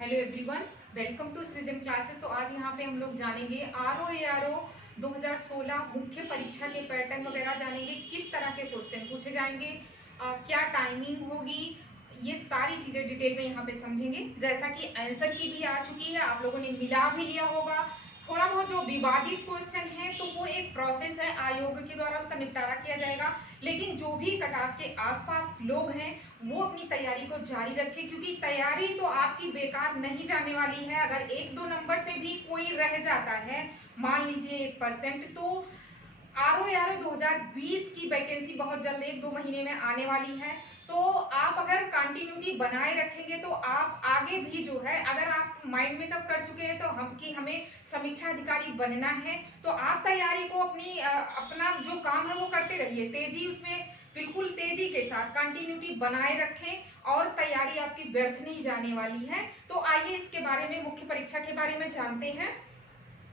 Hello everyone, welcome to सृजन classes. तो आज यहाँ पे हम लोग जानेंगे RO ARO 2016 मुख्य परीक्षा के पैटर्न वगैरह जानेंगे, किस तरह के क्वेश्चन पूछे जाएंगे, क्या टाइमिंग होगी, ये सारी चीजें डिटेल में यहाँ पे समझेंगे। जैसा कि आंसर की भी आ चुकी है, आप लोगों ने मिला भी लिया होगा। थोड़ा बहुत जो विवादित क्वेश्चन है तो वो एक प्रोसेस है, आयोग के द्वारा उसका निपटारा किया जाएगा। लेकिन जो भी कटाव के आसपास लोग हैं वो अपनी तैयारी को जारी रखें, क्योंकि तैयारी तो आपकी बेकार नहीं जाने वाली है। अगर एक दो नंबर से भी कोई रह जाता है, मान लीजिए 1%, तो RO ARO 2020 की वैकेंसी बहुत जल्द 1-2 महीने में आने वाली है। तो आप अगर कंटिन्यूटी बनाए रखेंगे तो आप आगे भी जो है, अगर आप माइंड मेकअप कर चुके हैं तो हमें समीक्षा अधिकारी बनना है, तो आप तैयारी को अपना जो काम है वो करते रहिए। तेजी उसमें बिल्कुल तेजी के साथ कंटिन्यूटी बनाए रखें और तैयारी आपकी व्यर्थ नहीं जाने वाली है। तो आइए इसके बारे में, मुख्य परीक्षा के बारे में जानते हैं।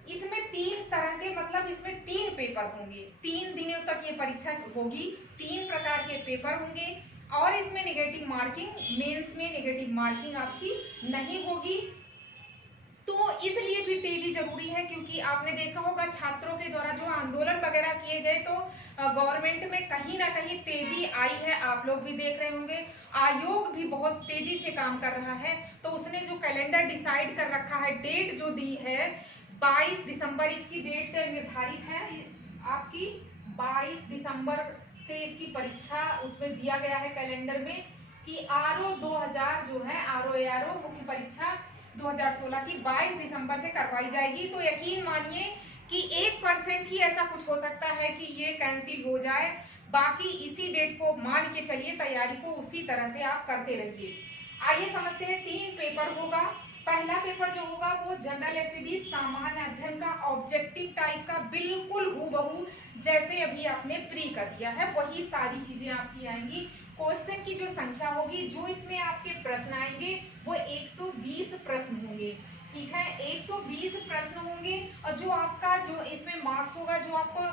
इसमें 3 तरह के, मतलब इसमें 3 पेपर होंगे। 3 दिनों तक ये परीक्षा होगी, 3 प्रकार के पेपर होंगे और इसमें नेगेटिव मार्किंग, मेंस में नेगेटिव मार्किंग आपकी नहीं होगी। तो इसलिए भी तेजी जरूरी है, क्योंकि आपने देखा होगा छात्रों के द्वारा जो आंदोलन वगैरह किए गए, तो गवर्नमेंट में कहीं ना कहीं तेजी आई है, आप लोग भी देख रहे होंगे। आयोग भी बहुत तेजी से काम कर रहा है। तो उसने जो कैलेंडर डिसाइड कर रखा है, डेट जो दी है 22 दिसंबर, इसकी डेट निर्धारित है आपकी 22 दिसंबर से इसकी परीक्षा उसमें दिया गया है कैलेंडर में, कि RO 2000 जो है, RO ARO मुख्य परीक्षा 2016 की 22 दिसंबर से करवाई जाएगी। तो यकीन मानिए कि 1% ही ऐसा कुछ हो सकता है कि ये कैंसिल हो जाए, बाकी इसी डेट को मान के चलिए, तैयारी को उसी तरह से आप करते रहिए। आइए समझते हैं। 3 पेपर होगा। पहला पेपर जो होगा वो जनरल स्टडीज, सामान्य अध्ययन का ऑब्जेक्टिव टाइप का, बिल्कुल हूबहू जैसे अभी आपने प्री कर दिया है वही सारी चीजें आपकी आएंगी। क्वेश्चन की जो संख्या होगी, जो इसमें आपके प्रश्न आएंगे वो 120 प्रश्न होंगे। ठीक है, 120 प्रश्न होंगे। और जो आपका जो इसमें मार्क्स होगा, जो आपको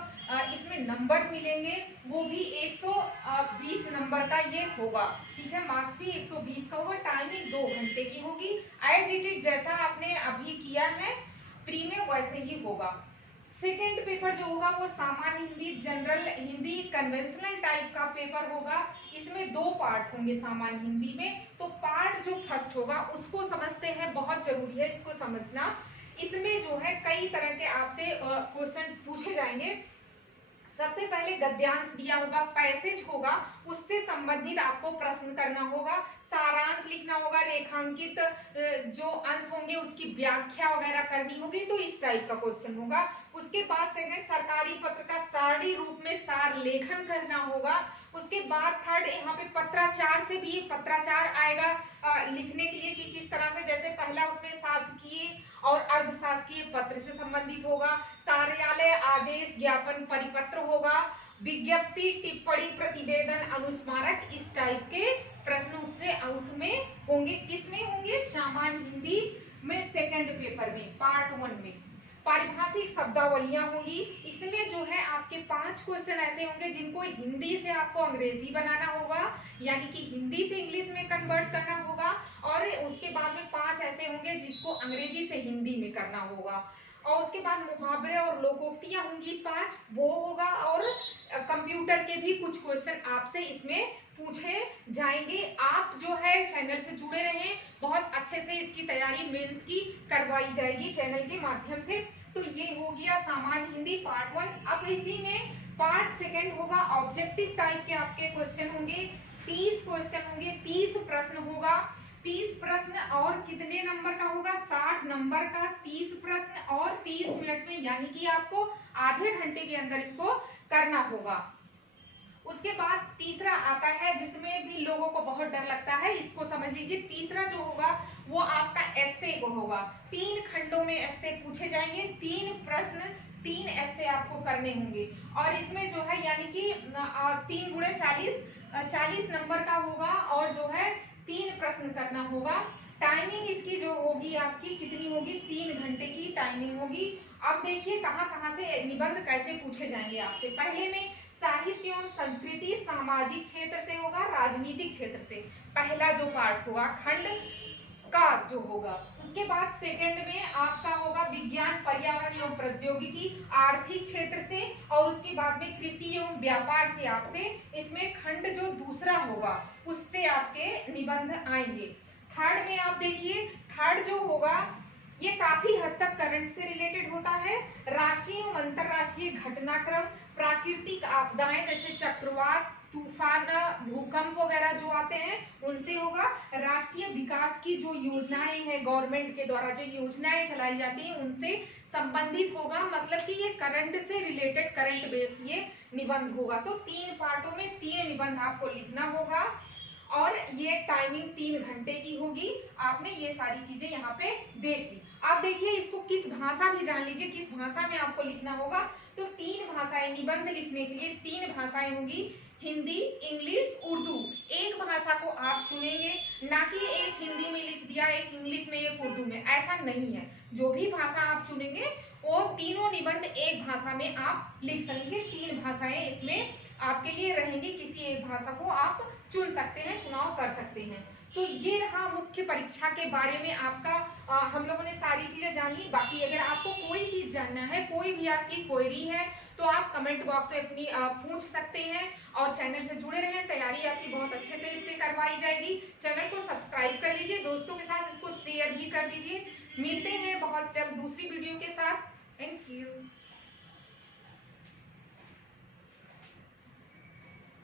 इसमें नंबर मिलेंगे वो भी 120 नंबर का ये होगा। ठीक है, मार्क्स भी 120 का होगा। टाइमिंग 2 घंटे की होगी। एज इट इज जैसा आपने अभी किया है प्री में वैसे ही होगा। सेकेंड पेपर जो होगा वो सामान्य Hindi, general Hindi, conventional type का पेपर होगा। इसमें 2 पार्ट होंगे सामान्य हिंदी में। तो पार्ट जो फर्स्ट होगा उसको समझते हैं, बहुत जरूरी है इसको समझना। इसमें जो है कई तरह के आपसे क्वेश्चन पूछे जाएंगे। सबसे पहले गद्यांश दिया होगा, पैसेज होगा, उससे संबंधित आपको प्रश्न करना होगा, सारांश लिखना होगा, रेखांकित जो अंश होंगे उसकी व्याख्या वगैरह करनी होगी। तो इस टाइप का क्वेश्चन होगा। उसके बाद सेकंड, सरकारी पत्र का सारणी रूप में सार लेखन करना होगा। उसके बाद थर्ड, यहाँ पे पत्राचार से भी पत्राचार आएगा लिखने के लिए कि किस तरह से, जैसे पहला उसमें शासकीय और अर्धशासकीय पत्र से संबंधित होगा, कार्यालय आदेश ज्ञापन परिपत्र होगा, विज्ञप्ति टिप्पणी प्रतिवेदन अनुस्मारक, इस टाइप के प्रश्न उसमें होंगे। किसमें होंगे? सामान्य हिंदी में सेकंड पेपर में, पार्ट 1 में। पारिभाषिक शब्दावलियां होंगी। इसमें जो है आपके 5 क्वेश्चन ऐसे होंगे जिनको हिंदी से आपको अंग्रेजी बनाना होगा, यानी कि हिंदी से इंग्लिश में कन्वर्ट करना होगा। और उसके बाद में 5 ऐसे होंगे जिसको अंग्रेजी से हिंदी में करना होगा। और उसके बाद मुहावरे और लोकोक्तियां होंगी 5, वो होगा। और कंप्यूटर के भी कुछ क्वेश्चन आपसे इसमें पूछे जाएंगे। आप जो है चैनल से जुड़े रहें, बहुत अच्छे से इसकी तैयारी मेंस की करवाई जाएगी चैनल के माध्यम से। तो ये हो गया सामान्य हिंदी पार्ट 1। अब इसी में पार्ट सेकंड होगा, ऑब्जेक्टिव टाइप के आपके क्वेश्चन होंगे। 30 क्वेश्चन होंगे, 30 प्रश्न होगा। 30 प्रश्न और कितने नंबर का होगा? 60 नंबर का 30 प्रश्न और 30 मिनट में, यानी कि आपको आधे घंटे के अंदर इसको करना होगा। उसके बाद तीसरा आता है जिसमें भी लोगों को बहुत डर लगता है, इसको समझ लीजिए। तीसरा जो होगा वो आपका एस्से को होगा। 3 खंडों में एस्से पूछे जाएंगे, 3 प्रश्न, 3 एस्से आपको करने होंगे। और इसमें जो है यानी कि 3 गुणे 40 नंबर का होगा। और जो है 3 प्रश्न करना होगा। टाइमिंग इसकी जो होगी आपकी कितनी होगी? 3 घंटे की टाइमिंग होगी। अब देखिए कहाँ कहाँ से निबंध कैसे पूछे जाएंगे आपसे। पहले में साहित्य एवं संस्कृति, सामाजिक क्षेत्र से होगा, राजनीतिक क्षेत्र से। पहला जो पार्ट होगा खंड का जो होगा। उसके बाद सेकंड में आपका होगा विज्ञान पर्यावरण एवं प्रौद्योगिकी आर्थिक क्षेत्र से, और उसके बाद में कृषि एवं व्यापार से आपसे इसमें खंड जो दूसरा होगा उससे आपके निबंध आएंगे। थर्ड में आप देखिए, थर्ड जो होगा ये काफी हद तक करंट से रिलेटेड होता है। राष्ट्रीय एवं अंतरराष्ट्रीय घटनाक्रम, प्राकृतिक आपदाएं जैसे चक्रवात, तूफान, भूकंप वगैरह जो आते हैं उनसे होगा। राष्ट्रीय विकास की जो योजनाएं हैं गवर्नमेंट के द्वारा जो योजनाएं चलाई जाती हैं उनसे संबंधित होगा, मतलब कि ये करंट से रिलेटेड करंट बेस ये निबंध होगा। तो 3 पार्टों में 3 निबंध आपको लिखना होगा और ये टाइमिंग 3 घंटे की होगी। आपने ये सारी चीजें यहाँ पे देख ली। आप देखिए इसको किस भाषा में जान लीजिए, किस भाषा में आपको लिखना होगा। तो 3 भाषाएं, निबंध लिखने के लिए 3 भाषाएं होंगी, हिंदी, इंग्लिश, उर्दू। एक भाषा को आप चुनेंगे, ना कि एक हिंदी में लिख दिया, एक इंग्लिश में, एक उर्दू में, ऐसा नहीं है। जो भी भाषा आप चुनेंगे वो तीनों निबंध एक भाषा में आप लिख सकेंगे। 3 भाषाएं इसमें आपके लिए रहेंगी, किसी एक भाषा को आप चुन सकते हैं, चुनाव कर सकते हैं। तो ये रहा मुख्य परीक्षा के बारे में आपका। हम लोगों ने सारी चीजें जान ली। बाकी अगर आपको कोई चीज जानना है, कोई भी आपकी क्वेरी है, तो आप कमेंट बॉक्स में अपनी पूछ सकते हैं। और चैनल से जुड़े रहें, तैयारी आपकी बहुत अच्छे से इससे करवाई जाएगी। चैनल को सब्सक्राइब कर लीजिए, दोस्तों के साथ इसको शेयर भी कर दीजिए। मिलते हैं बहुत जल्द दूसरी वीडियो के साथ। Thank you.